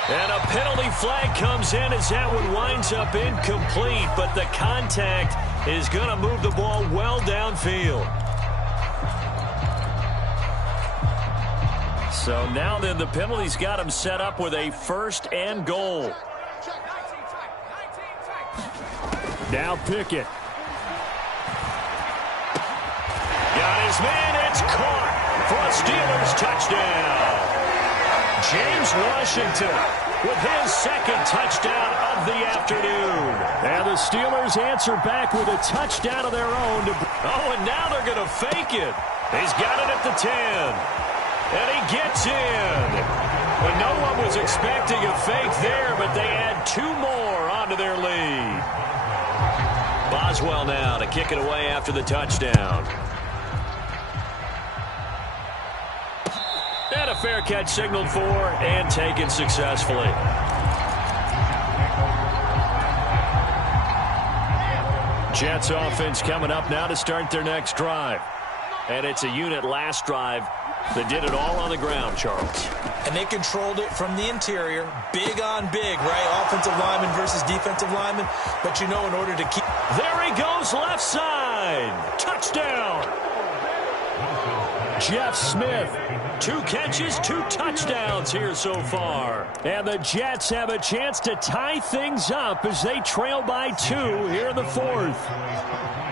And a penalty flag comes in as that one winds up incomplete, but the contact is going to move the ball well downfield. So now then the penalty's got him set up with a 1st and goal. Now Pickett. Got his man. It's caught for a Steelers touchdown. James Washington with his 2nd touchdown of the afternoon. And the Steelers answer back with a touchdown of their own. Oh, and now they're going to fake it. He's got it at the 10. And he gets in. Well, no one was expecting a fake there, but they add 2 more onto their lead. Boswell now to kick it away after the touchdown. And a fair catch signaled for and taken successfully. Jets offense coming up now to start their next drive. And it's a unit last drive that did it all on the ground, Charles. And they controlled it from the interior, big on big, right? Offensive lineman versus defensive lineman. But you know, in order to keep... There he goes, left side. Touchdown. Jeff Smith. 2 catches, 2 touchdowns here so far. And the Jets have a chance to tie things up as they trail by 2 here in the 4th.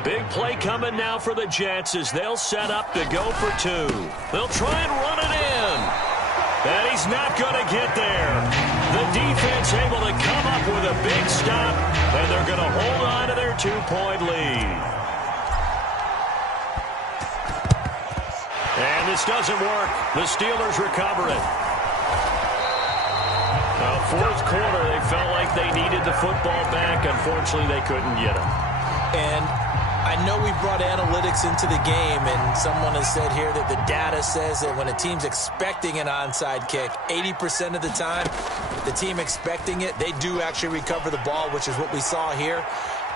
Big play coming now for the Jets as they'll set up to go for 2. They'll try and run it in. And he's not going to get there. The defense able to come up with a big stop, and they're going to hold on to their 2-point lead. And this doesn't work. The Steelers recover it. Fourth quarter, they felt like they needed the football back. Unfortunately, they couldn't get it. And I know we brought analytics into the game, and someone has said here that the data says that when a team's expecting an onside kick, 80% of the time, the team expecting it, they do actually recover the ball, which is what we saw here.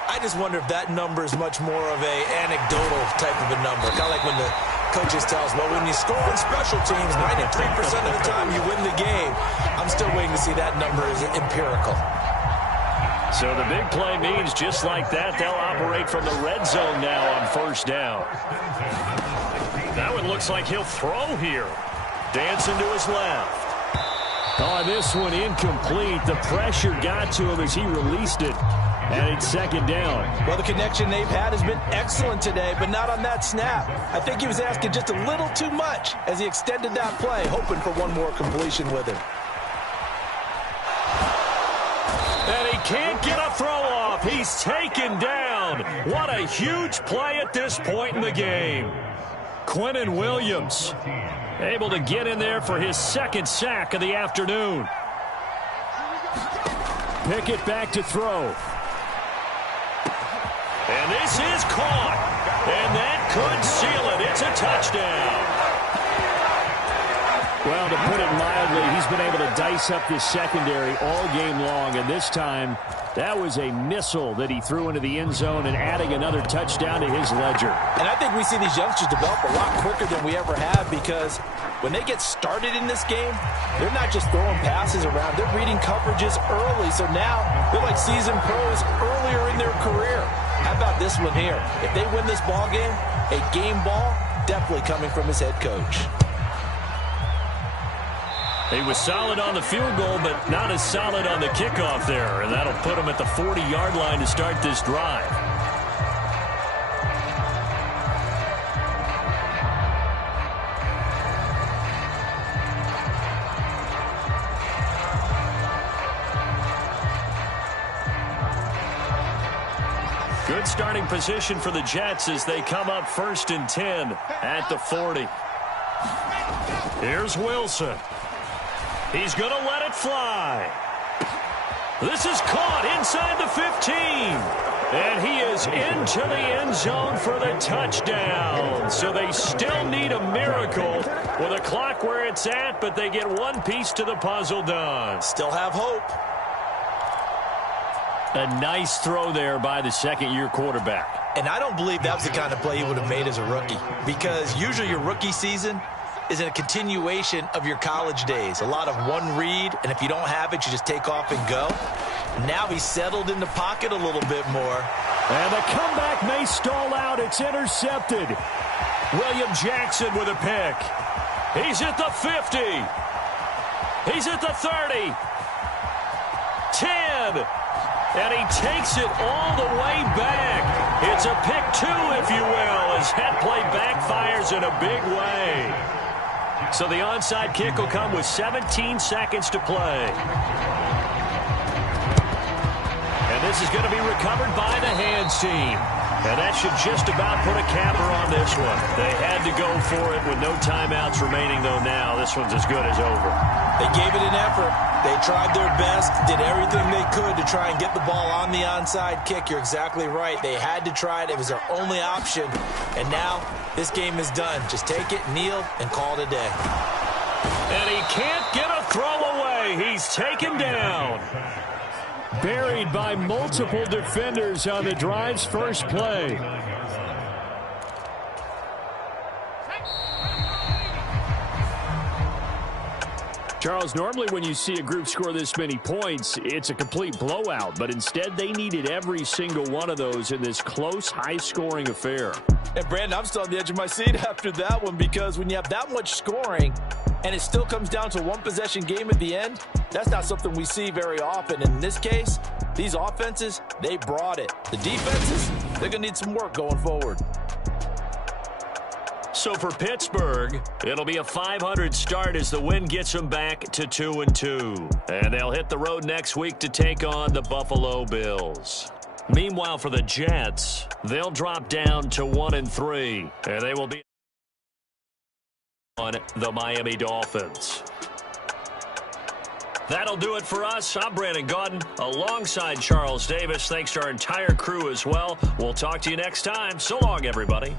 I just wonder if that number is much more of a anecdotal type of a number. Kind of like when the coaches tell us, well, when you score on special teams, 93% of the time you win the game. I'm still waiting to see that number is empirical. So the big play means just like that, they'll operate from the red zone now on first down. That one looks like he'll throw here. Dancing to his left. Oh, this one incomplete. The pressure got to him as he released it. And it's second down. Well, the connection they've had has been excellent today, but not on that snap. I think he was asking just a little too much as he extended that play, hoping for one more completion with him. And he can't get a throw off. He's taken down. What a huge play at this point in the game. Quinnen Williams able to get in there for his second sack of the afternoon. Pickett back to throw. And this is caught. And that could seal it. It's a touchdown. Well, to put it mildly, he's been able to dice up this secondary all game long. And this time, that was a missile that he threw into the end zone and adding another touchdown to his ledger. And I think we see these youngsters develop a lot quicker than we ever have, because when they get started in this game, they're not just throwing passes around. They're reading coverages early. So now they're like seasoned pros earlier in their career. How about this one here? If they win this ball game, a game ball definitely coming from his head coach. He was solid on the field goal, but not as solid on the kickoff there. And that'll put him at the 40-yard line to start this drive. Good starting position for the Jets as they come up 1st and 10 at the 40. Here's Wilson. He's going to let it fly. This is caught inside the 15. And he is into the end zone for the touchdown. So they still need a miracle with a clock where it's at, but they get one piece to the puzzle done. Still have hope. A nice throw there by the second-year quarterback. And I don't believe that was the kind of play he would have made as a rookie, because usually your rookie season is a continuation of your college days. A lot of one read, and if you don't have it, you just take off and go. Now he's settled in the pocket a little bit more. And the comeback may stall out. It's intercepted. William Jackson with a pick. He's at the 50. He's at the 30. 10. And he takes it all the way back. It's a pick two, if you will, as that play backfires in a big way. So the onside kick will come with 17 seconds to play. And this is going to be recovered by the hands team. And that should just about put a capper on this one. They had to go for it with no timeouts remaining, though now this one's as good as over. They gave it an effort. They tried their best, did everything they could to try and get the ball on the onside kick. You're exactly right. They had to try it. It was their only option. And now this game is done. Just take it, kneel, and call it a day. And he can't get a throw away. He's taken down. Buried by multiple defenders on the drive's first play. Charles, normally when you see a group score this many points, it's a complete blowout. But instead, they needed every single one of those in this close, high-scoring affair. And, Brandon, I'm still on the edge of my seat after that one, because when you have that much scoring and it still comes down to a one-possession game at the end, that's not something we see very often. In this case, these offenses, they brought it. The defenses, they're going to need some work going forward. So for Pittsburgh, it'll be a .500 start as the win gets them back to 2-2. And they'll hit the road next week to take on the Buffalo Bills. Meanwhile, for the Jets, they'll drop down to 1-3. And they will be on the Miami Dolphins. That'll do it for us. I'm Brandon Gaudin alongside Charles Davis. Thanks to our entire crew as well. We'll talk to you next time. So long, everybody.